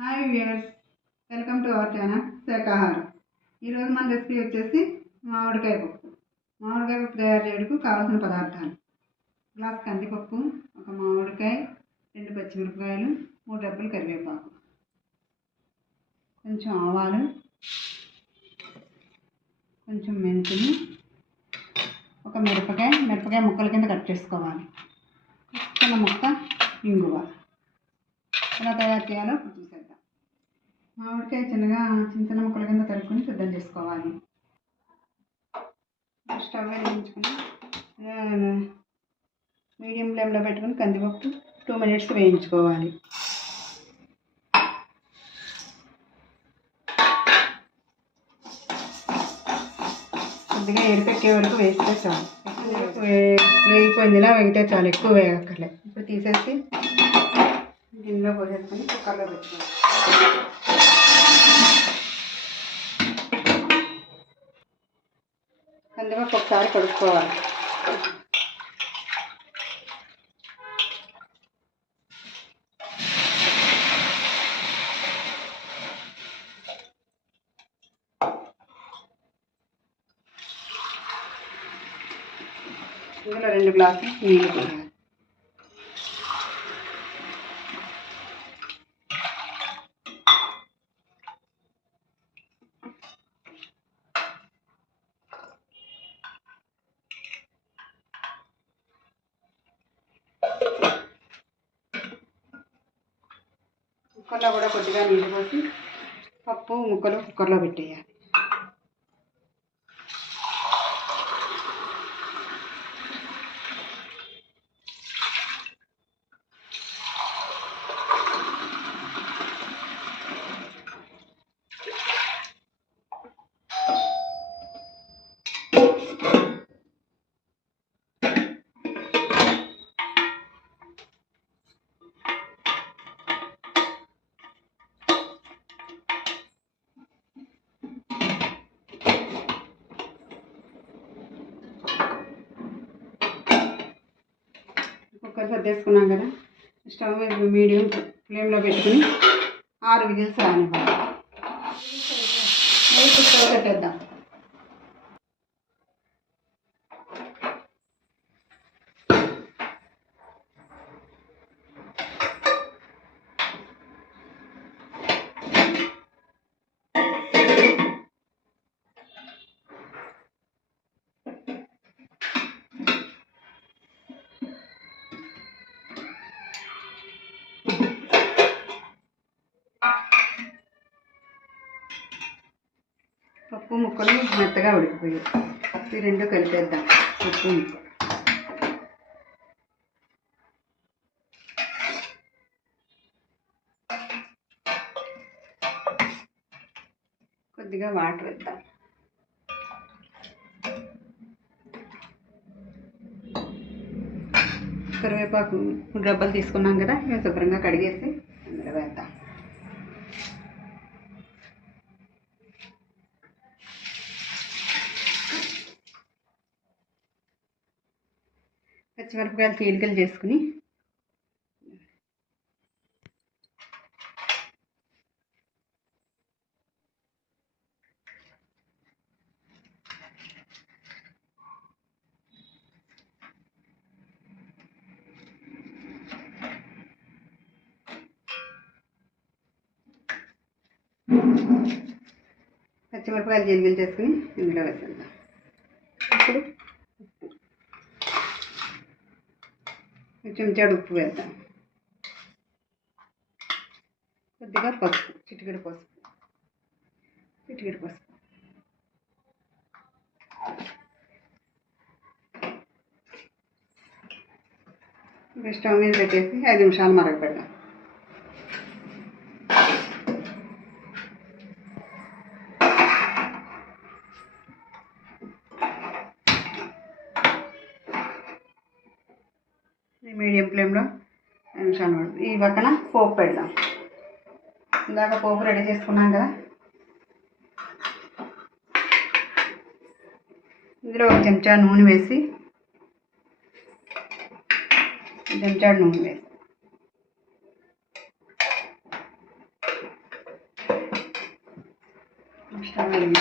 Hi viewers welcome to our channel శాకాహారం ఈరోజు మన రెసిపీ వచ్చేసి మామిడికాయ పప్పు. మామిడికాయ పప్పు తయారు చేయడానికి కావాల్సిన పదార్థాలు. గ్లాస్ కందిపప్పు ఒక మామిడికాయ రెండు పచ్చిమిరపకాయలు మూడు డబ్బులు కరివేపాకు. కొంచెం ఆవాలు కొంచెం మెంతులు ఒక మిరపకాయ మిరపకాయ ముక్కల కింద కట్ చేసుకోవాలి. చిన్న ముక్క ఇంగువ. ఎలా తయారు చేయాలో చూసేద్దాం. మామిడికాయ చిన్నగా చిన్న చిన్న ముక్కల కింద తరుక్కొని సిద్ధం చేసుకోవాలి. స్టవ్ వేయించుకొని మీడియం ఫ్లేమ్లో పెట్టుకొని కందిపప్పు టూ మినిట్స్ వేయించుకోవాలి. కొద్దిగా ఎరిపెక్కే వరకు వేస్తే చాలు. వేగిపోయిందిలా వేగితే చాలు. ఎక్కువ వేగక్కర్లే. ఇప్పుడు తీసేసి గిన్నెలో పోసేసుకొని కుక్కర్లో పెట్టుకోవాలి. కందిపప్పు ఒకసారి కడుక్కోవాలి ఇందులో రెండు గ్లాసులు నీళ్ళు పోయాలి కుక్కర్లో కూడా కొద్దిగా నీళ్ళు పోసి పప్పు ముక్కలు కుక్కర్లో పెట్టేయాలి. కుక్కర్ సర్దేసుకున్నాం కదా స్టవ్ మీడియం ఫ్లేమ్లో పెట్టుకుని ఆరు విజిల్స్ రానివ్వాలి. ఇప్పుడు స్టవ్ పెట్టేద్దాం. ఉప్పు ముక్కలు మెత్తగా ఉడికిపోయాయి. ఈ రెండు కలిపేద్దాం. ఉప్పు ముక్క. కొద్దిగా వాటర్ వేద్దాం. కరివేపాకు మూడు డబ్బాలు తీసుకున్నాం కదా ఇవి శుభ్రంగా కడిగేసి అందులో వేద్దాం. పచ్చిమిరపకాయలు చీలికలు చేసుకుని. పచ్చిమిరపకాయలు చీలికలు చేసుకుని ఇందులో వేసేద్దాం. ఇప్పుడు చెంచాడు ఉప్పు వేద్దాం. కొద్దిగా పసుపు చిటికెడు పసుపు. చిటికెడు పసుపు. ఇంకా స్టవ్ మీద పెట్టేసి ఐదు నిమిషాలు మరగపెడదాం. పెడదాం మీడియం ఫ్లేమ్లో నిమిషాలు పడుతుంది. ఈ పక్కన పోపు పెడదాం. ఇందాక పోపు రెడీ చేసుకున్నాం కదా. ఇందులో ఒక చెంచా నూనె వేసి చెంచా నూనె వేసి. ఇష్టమైన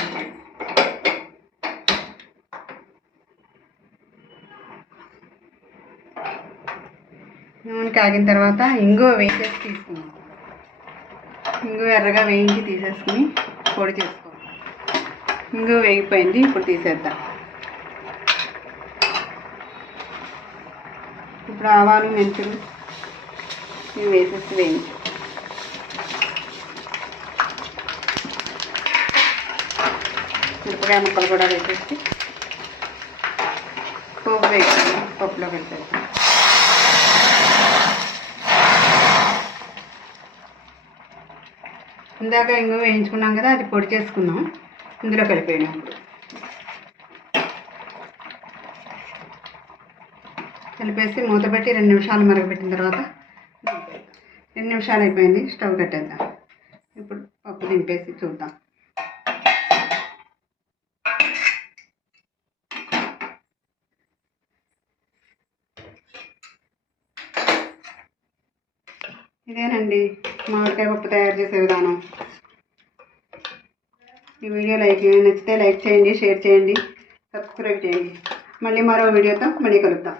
కాగిన తర్వాత ఇంగువ వేసేసి తీసుకున్నాం ఇంగువ ఎర్రగా వేయించి తీసేసుకుని పొడి చేసుకోవాలి. ఇంగువ వేగిపోయింది ఇప్పుడు తీసేద్దాం. ఇప్పుడు ఆవాలు మెంతులు ఇవి వేసేసి వేయించు. మిరపకాయ ముక్కలు కూడా వేసేసి పోపు వేసి పప్పులో కలిపేద్దాం. ఇందాక ఇంకో వేయించుకున్నాం కదా అది పొడి చేసుకున్నాం ఇందులో కలిపేయడం కలిపేసి మూత పెట్టి రెండు నిమిషాలు మరగబెట్టిన తర్వాత రెండు నిమిషాలు అయిపోయింది స్టవ్ కట్టేద్దాం. ఇప్పుడు పప్పు దింపేసి చూద్దాం. ఇదేనండి. మామిడికాయ పప్పు తయారు చేసే విధానం. ఈ వీడియో లైక్ నచ్చితే లైక్ చేయండి షేర్ చేయండి సబ్స్క్రైబ్ చేయండి. మళ్ళీ మరో వీడియోతో మళ్ళీ కలుద్దాం.